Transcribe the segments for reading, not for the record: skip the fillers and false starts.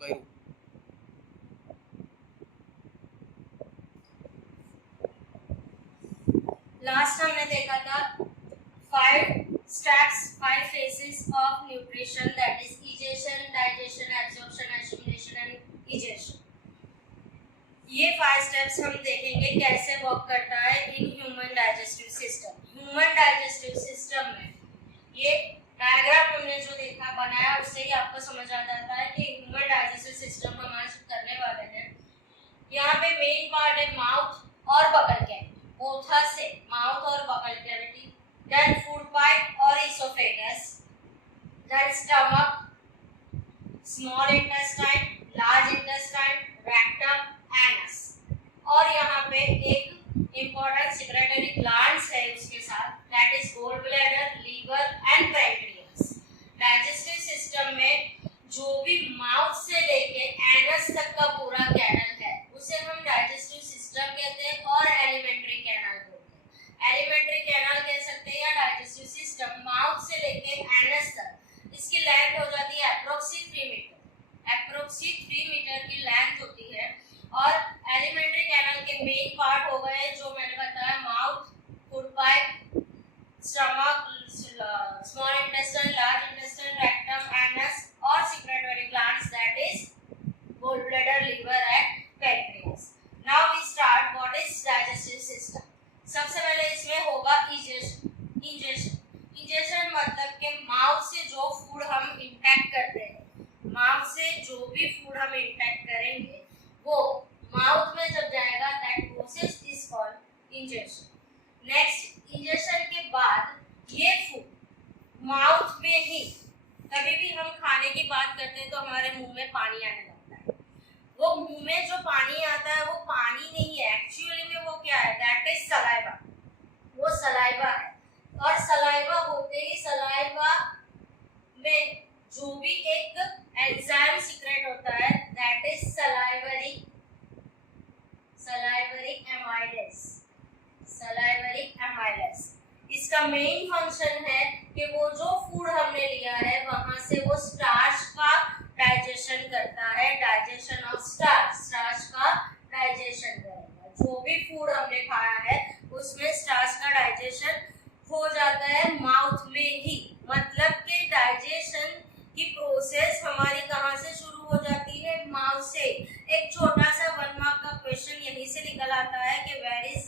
गयो। लास्ट हमने देखा था 5 steps, 5 phases of nutrition, that is digestion, absorption, assimilation and egestion. ये 5 स्टेप्स हम देखेंगे कैसे वर्क करता है in human digestive system. Human digestive system में ये डायग्राम हमने जो देखा बनाया उससे ही आपको समझ आ जाता है कि ह्यूमन डाइजेस्टिव सिस्टम हम आज करने वाले हैं। यहाँ पे मेन पार्ट है माउथ और बकल कैविटी, बोथा से माउथ और buccal cavity, then food pipe और esophagus, then stomach, small intestine, large intestine, rectum, anus, और यहाँ पे एक इम्पोर्टेंट सिक्रेटरी ग्लैंड्स है उसके साथ, that is gall bladder, liver and pancreas. Digestive system में जो भी माउथ से लेके एनस तक का पूरा कैनल है उसे हम डाइजेस्टिव सिस्टम कहते हैं और एलिमेंट्री कैनल बोलते हैं। एलिमेंट्री कैनल कह सकते हैं या डाइजेस्टिव सिस्टम माउथ से लेके एनस तक, इसकी लेंथ हो जाती है अप्रोक्सी 3 मीटर, अप्रोक्सी 3 मीटर की लेंथ होती है। और एलिमेंट्री कैनल के मेन पार्ट हो गए जो मैंने बताया, mouth, food pipe, stomach, small intestine, large intestine, rectum, anus और secretory glands, that is gall bladder, liver and pancreas. Now we start what is digestive system. सबसे पहले इसमें होगा इजेशन। इजेशन मतलब कि माउथ से जो फूड हम इंटेक करते हैं, माउथ से जो भी फूड हम इंटेक करेंगे वो माउथ में जब जाएगा, that process is called ingestion. Next, ingestion के बाद ये फूड माउथ में ही, कभी भी हम खाने की बात करते हैं तो हमारे मुंह में पानी आने लगता है। वो मुंह में जो पानी आता है वो पानी नहीं है, एक्चुअली में वो क्या है, दैट इज सलाइवा। वो सलाइवा है और सलाइवा होते ही सलाइवा में जो भी एक एंजाइम सीक्रेट होता है, that is salivary amylase. Salivary amylase इसका मेन फंक्शन है कि वो जो फूड हमने लिया है वहां से वो स्टार्च का डाइजेशन करता है, डाइजेशन ऑफ स्टार्च, स्टार्च का डाइजेशन करेगा। जो भी फूड हमने खाया है उसमें स्टार्च का डाइजेशन हो जाता है माउथ में ही। मतलब कि डाइजेशन की प्रोसेस हमारी कहाँ से शुरू हो जाती है, माउथ से। एक छोटा सा 1 मार्क का क्वेश्चन यहीं से निकल आता है कि where is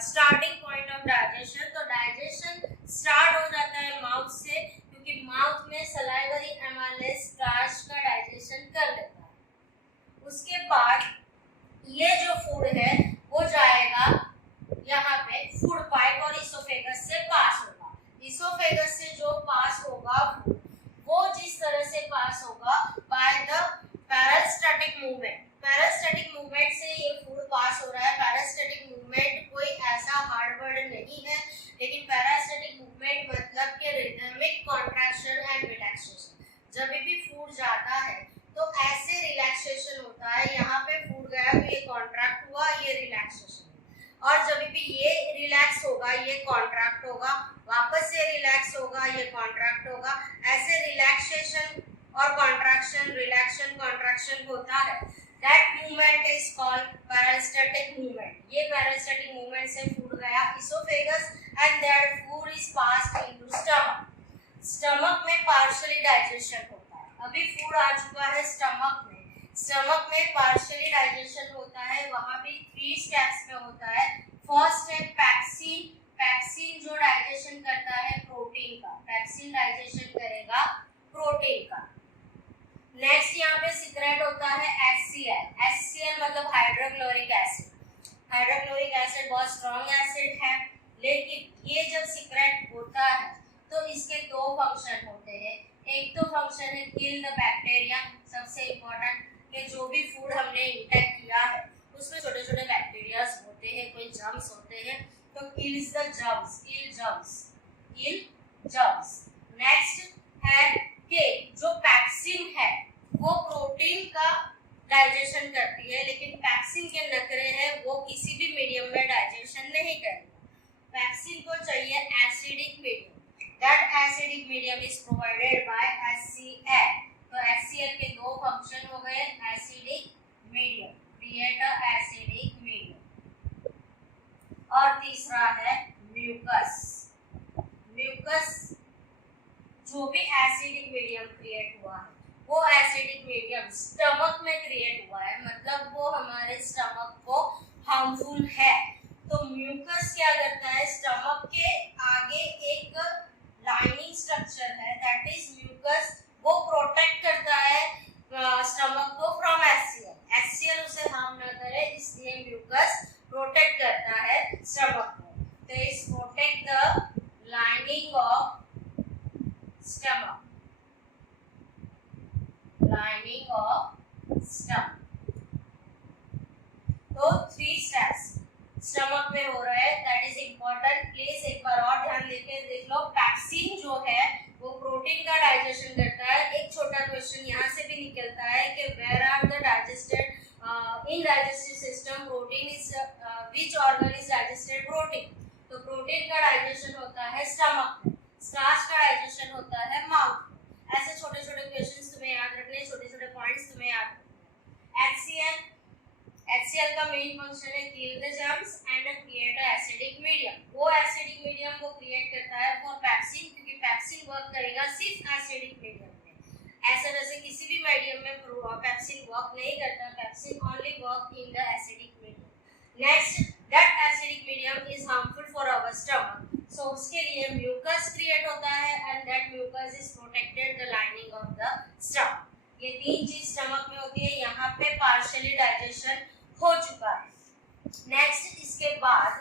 starting point of digestion. तो डाइजेशन स्टार्ट हो जाता है माउथ से, क्योंकि माउथ में सलाइवरी एमाइलेज स्टार्च का डाइजेशन कर लेता है। उसके बाद ये जो फूड है वो जाएगा यहाँ पे फूड पाइप और इसोफेगस से पास होगा। इसोफेगस से जो पास होगा वो जिस तरह से पास होगा बाय द पैरास्टैटिक मूवमेंट। पैरास्टैटिक मूवमेंट से ये फूड पास हो रहा है। पैरास्टैटिक मूवमेंट कोई ऐसा हार्ड वर्ड नहीं है, लेकिन पैरास्टैटिक मूवमेंट मतलब कि रिदमिक कॉन्ट्रैक्शन एंड रिलैक्सेशन। जब भी फूड जाता है तो ऐसे रिलैक्सेशन होता है, यहाँ पे फूड गया तो ये कॉन्ट्रैक्ट हुआ, ये रिलैक्सेशन, और जब भी ये रिलैक्स होगा ये कॉन्ट्रैक्ट होगा, वापस से रिलैक्स होगा ये कॉन्ट्रैक्ट होगा। ऐसे रिलैक्सेशन और कॉन्ट्रैक्शन, रिलैक्शन, कॉन्ट्रैक्शन होता है। That movement is called पैरास्टैटिक movement. ये पैरास्टैटिक मूवमेंट से फूड गया oesophagus and that food is passed into stomach. Stomach में पार्शियली डाइजेशन होता है। अभी फूड आ चुका है स्टमक में। स्टमक में पार्शियली डाइजेशन होता है, वहां भी 3 स्टेप्स में होता है। फर्स्ट है पैक्सिन। पैक्सिन जो डाइजेशन करता है प्रोटीन का, पैक्सिन डाइजेशन करेगा प्रोटीन का। नेक्स्ट यहाँ पे सीक्रेट होता है HCl। HCl मतलब हाइड्रोक्लोरिक एसिड। हाइड्रोक्लोरिक एसिड बहुत स्ट्रॉन्ग एसिड है, लेकिन ये जब सीक्रेट होता है तो इसके 2 फंक्शन होते हैं। एक तो फंक्शन है किल द बैक्टीरिया, सबसे इम्पोर्टेंट कि जो भी फूड हमने इंटेक किया है उसमें छोटे छोटे बैक्टीरियाज होते हैं, कोई जर्म्स होते हैं, तो kills the germs, kill germs. Next है कि जो पैक्सिन है वो प्रोटीन का डाइजेशन करती है, लेकिन पैक्सिन के नखरे हैं वो किसी भी मीडियम में डाइजेशन नहीं करेगा। पैक्सिन को चाहिए acidic medium. That acidic medium is provided by HCl। तो तो HCl के दो फंक्शन हो गए, acidic medium, create a acidic medium, और तीसरा है म्यूकस। म्यूकस जो भी एसिडिक मीडियम क्रिएट हुआ है वो एसिडिक मीडियम स्टमक में क्रिएट हुआ है, मतलब वो हमारे स्टमक को हार्मफुल है। तो म्यूकस क्या करता है, स्टमक के आगे एक लाइनिंग स्ट्रक्चर है, दैट इज म्यूकस, वो प्रोटेक्ट करता है स्टमक को फ्रॉम HCl। HCl उसे हार्म ना करे, इसलिए म्यूकस प्रोटेक्ट करता है स्टमक को। तो इस protect the lining of stomach, lining of stomach. तो 3 स्टेप्स स्टमक में हो रहा है, दैट इज इम्पोर्टेंट। प्लीज एक बार और ध्यान देके देख लो। पैक्सिन जो है वो प्रोटीन का डाइजेशन करता है। एक छोटा क्वेश्चन यहाँ से भी निकलता है कि where are the digested in digestive system protein is which organ is digested protein. तो प्रोटीन का डाइजेशन होता है स्टमक में, स्टार्च का डाइजेशन होता है माउथ में। ऐसे छोटे छोटे क्वेश्चंस तुम्हें याद रखने, छोटे छोटे पॉइंट्स तुम्हें याद रखने। HCl का मेन फंक्शन है kill the germs and create a acidic medium. वो एसिडिक मीडियम को क्रिएट करता है फॉर पैक्सिन, क्योंकि पैक्सिन वर्क करेगा सिर्फ एसिडिक मीडियम में। ऐसे वैसे किसी भी मीडियम में पैक्सिन वर्क नहीं करता, pepsin only work in the acidic medium. Next, that acidic medium is harmful for our stomach, so उसके लिए म्यूकस क्रिएट होता है and that mucus is protected the lining of the stomach. ये 3 चीज stomach में होती है। यहाँ पे पार्शियली डाइजेशन हो चुका है। नेक्स्ट, इसके बाद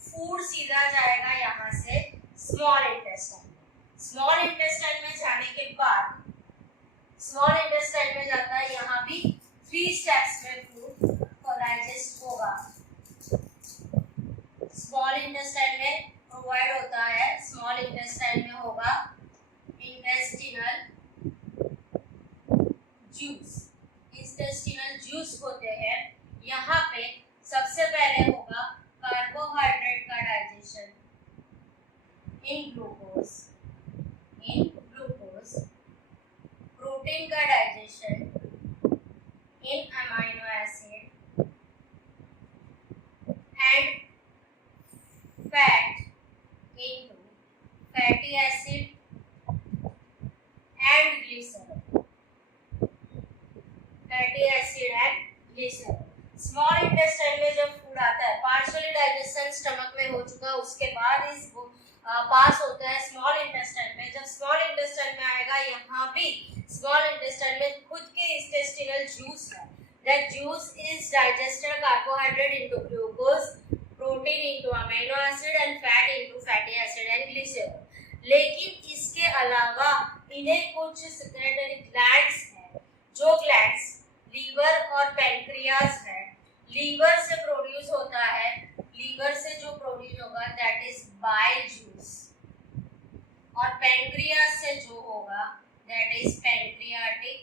फूड सीधा जाएगा यहाँ से स्मॉल इंटेस्टाइन में। स्मॉल इंटेस्टाइन में जाने के बाद स्मॉल इंटेस्टाइन में जाता है, यहाँ भी 3 स्टेप्स में फूड को डाइजेस्ट होगा। स्मॉल इंटेस्टाइन में प्रोवाइड होता है, स्मॉल इंटेस्टाइन में होगा इंटेस्टिनल जूस। इंटेस्टिनल जूस होते हैं। यहाँ पे सबसे पहले होगा कार्बोहाइड्रेट का डाइजेशन इन ग्लूकोज, प्रोटीन का digestion in amino acid and fat into fatty acid and glycerol, fatty acid and glycerol. Small intestine में जब फूड आता है, पार्शियली डाइजेशन स्टमक में हो चुका, उसके बाद इस पास होता है स्मॉल इंटेस्टाइन में। जब स्मॉल इंटेस्टाइन में आएगा, यहाँ भी स्मॉल इंटेस्टाइन में खुद के इंटेस्टिनल जूस है, that juice is digested carbohydrate into glucose, protein into amino acid and fat into fatty acid and glycerol. लेकिन इसके अलावा इन्हें कुछ सेक्रेटरी ग्लैंड्स हैं, जो ग्लैंड्स लीवर और पैंक्रियाज है। लीवर से प्रोड्यूस होता है, लीवर से जो प्रोड्यूस होगा दैट इज बाइल जूस, और पैंक्रियाज से जो होगा that is pancreatic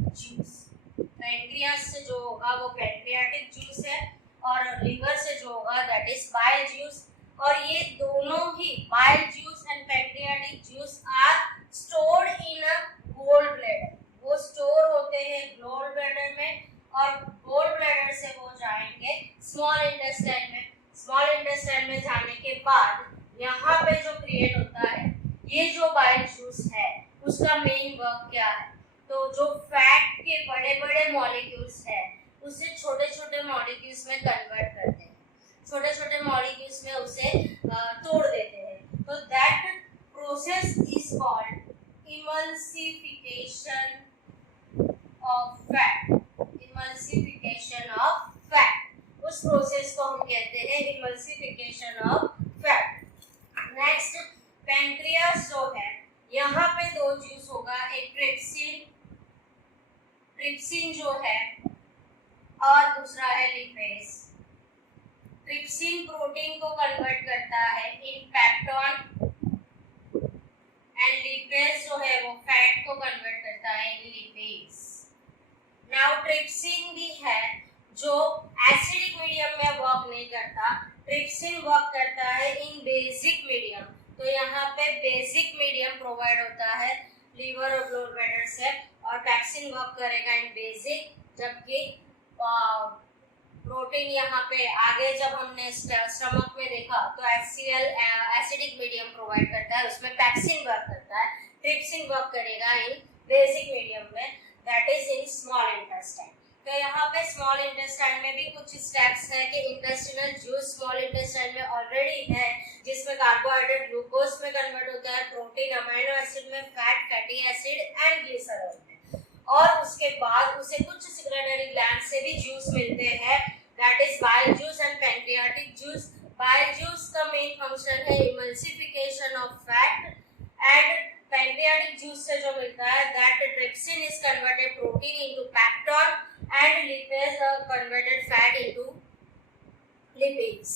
juice. Pancreas से जो होगा वो पैंक्रियाटिक जूस है, और लीवर से जो होगा दैट इज बाइल जूस। और ये दोनों ही bile juice and pancreatic juice are stored in a gall bladder. वो स्टोर होते हैं गोल ब्लैडर में, और गोल ब्लैडर से वो जाएंगे स्मॉल इंटेस्टाइन में। स्मॉल इंटेस्टाइन में जाने के बाद यहाँ पे जो क्रिएट होता है, ये जो बाइल जूस है उसका मेन वर्क क्या है, तो जो फैट के बड़े बड़े मॉलिक्यूल्स है उसे छोटे छोटे मॉलिक्यूल्स में कन्वर्ट करते हैं, छोटे छोटे मॉलिक्यूल्स में उसे तोड़ देते हैं। तो that process is called emulsification of fat, emulsification of fat। उस प्रोसेस को हम कहते हैं emulsification of fat। Next, pancreas जो है, यहाँ पे 2 जूस होगा, एक ट्रिप्सिन जो है और दूसरा है लिपेज। ट्रिप्सिन प्रोटीन को कन्वर्ट करता है इन पेप्टोन, एंड लिपेज जो है वो फैट को कन्वर्ट करता है इन लिपेज। नाउ ट्रिप्सिन भी है जो एसिडिक मीडियम में वर्क नहीं करता, ट्रिप्सिन वर्क करता है इन बेसिक मीडियम। तो यहाँ पे बेसिक मीडियम प्रोवाइड होता है, लीवर और ब्लोरबैडर से, और पैक्सिन वर्क करेगा इन बेसिक, जबकि प्रोटीन यहाँ पे आगे जब हमने स्टमक में देखा तो HCl एसिडिक मीडियम प्रोवाइड करता है, उसमें पैक्सिन वर्क करता है, ट्रिप्सिन वर्क करेगा इन बेसिक मीडियम में, that is in small intestine. तो यहाँ पे स्मॉल इंटेस्टाइन में भी कुछ स्टेप्स है कि इंटेस्टिनल जूस स्मॉल इंटेस्टाइन में ऑलरेडी है, जिसमें कार्बोहाइड्रेट ग्लूकोज में कन्वर्ट होता है, प्रोटीन अमीनो एसिड में, fat fatty acid and glycerol में, और उसके बाद उसे कुछ सिक्रेटरी ग्लैंड से भी जूस मिलते हैं, that is bile juice and pancreatic juice. Bile juice का मेन फंक्शन है emulsification of fat, and pancreatic juice से जो मिलता है that trypsin is converted protein into peptone and lipase are converted fat into lipids।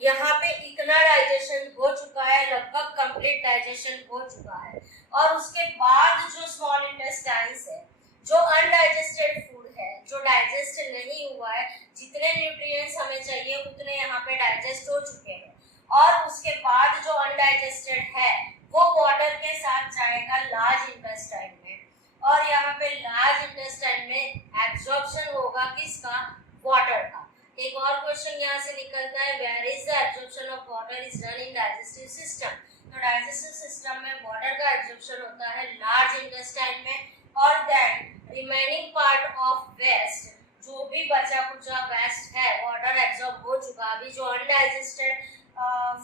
यहाँ पे इतना digestion हो चुका है, लगभग कंप्लीट डाइजेशन हो चुका है, और उसके बाद जो स्मॉल इंटेस्टाइन्स है, जो अनडाइजेस्टेड फूड है, जो डाइजेस्ट नहीं हुआ है, जितने न्यूट्रिएंट्स हमें चाहिए उतने यहाँ पे डाइजेस्ट हो चुके हैं, और उसके बाद जो अनडाइजेस्टेड है वो वाटर के साथ जाएगा लार्ज इंटेस्टाइन में, और यहाँ पे लार्ज इंटेस्टाइन में एब्जॉर्प्शन होगा किसका, वाटर का। एक और क्वेश्चन यहाँ से निकलता है, where is the absorption of water is done in digestive system. तो डाइजेस्टिव सिस्टम में वाटर का एब्जॉर्प्शन होता है लार्ज इंटेस्टाइन में, और then remaining part of waste, जो भी बचा कुचा वेस्ट है वाटर एब्जॉर्ब हो चुका, अभी जो अनडाइजेस्टेड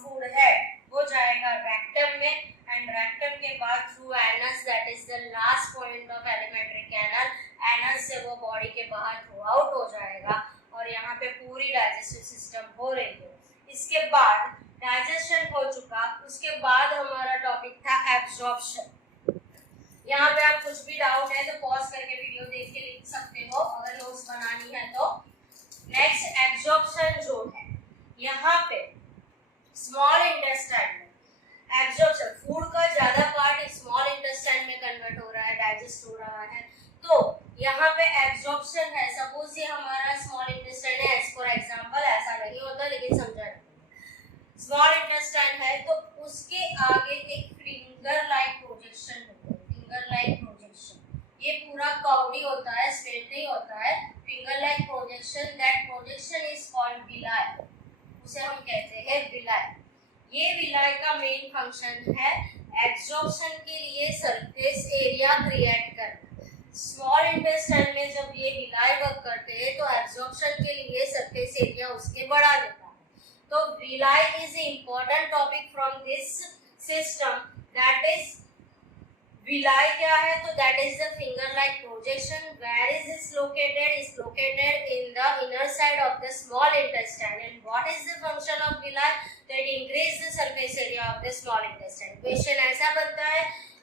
फूड है वो जाएगा रेक्टम में, एंड रेक्टम के बाद through anus, that is the last point of alimentary canal, anus से वो बॉडी के बाहर थ्रू आउट हो जाएगा, और यहाँ पे पूरी डाइजेस्टिव सिस्टम हो रही है। इसके बाद डाइजेशन हो चुका, उसके बाद हमारा टॉपिक था एब्जॉर्प्शन। यहाँ पे आप कुछ भी डाउट है तो पॉज करके वीडियो देख के लिख सकते हो अगर नोट्स बनानी है तो। नेक्स्ट एब्जॉर्प्शन जो है, यहाँ पे स्मॉल इंटेस्टाइन में एब्जॉर्प्शन, फूड का ज्यादा पार्ट स्मॉल इंटेस्टाइन में कन्वर्ट हो रहा है, डाइजेस्ट हो रहा है, तो यहाँ पे एब्जॉर्प्शन है, सपोज ये हमारा स्मॉल इंटेस्टाइन है, एज फॉर एग्जांपल, ऐसा नहीं होता लेकिन समझा स्मॉल इंटेस्टाइन है, तो उसके आगे एक फिंगर लाइक प्रोजेक्शन होता है, फिंगर लाइक प्रोजेक्शन, ये पूरा कर्व्ड होता है, स्ट्रेट नहीं होता है, finger like projection, that projection is called villi, उसे हम कहते हैं विलाई। ये विलाई का मेन फंक्शन है एब्जॉर्प्शन के लिए सरफेस एरिया क्रिएट करना। स्मॉल इंटेस्टाइन में जब ये विलाई वर्क करते हैं तो एब्जॉर्प्शन के लिए सरफेस एरिया उसके बढ़ा देता है। तो villi is important topic from this system, that is villi क्या है, तो that is the finger like projection. Where is this located, is located in the inner side of the small intestine, and what is the function of villi, that increase the surface area of the small intestine। Question ऐसा बनता है,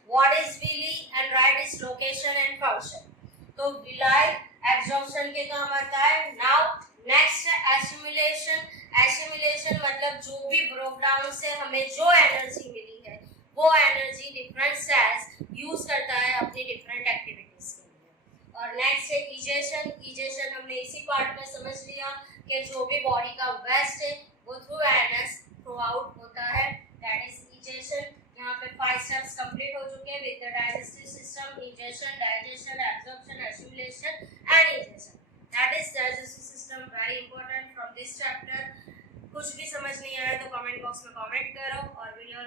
what is villi and write its location and function। तो villi absorption के काम आता है। Now next assimilation. Assimilation मतलब जो भी ब्रोक डाउन से हमें जो एनर्जी मिली है वो एनर्जी डिफरेंट सेल्स यूज करता है अपनी डिफरेंट एक्टिविटीज के लिए। और नेक्स्ट है इजेशन। इजेशन हमने इसी पार्ट में समझ लिया कि जो भी बॉडी का वेस्ट है वो थ्रू एनस थ्रू आउट होता है, दैट इज इजेशन। यहाँ पे 5 स्टेप्स कंप्लीट हो चुके हैं with the digestive system, egestion, digestion, absorption, assimilation and egestion. That is digestive system, very important from this chapter. कुछ भी समझ नहीं आया तो कमेंट बॉक्स में कमेंट करो, और वीडियो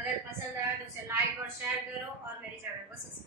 अगर पसंद आया तो उसे लाइक और शेयर करो, और मेरे चैनल को सब्सक्राइब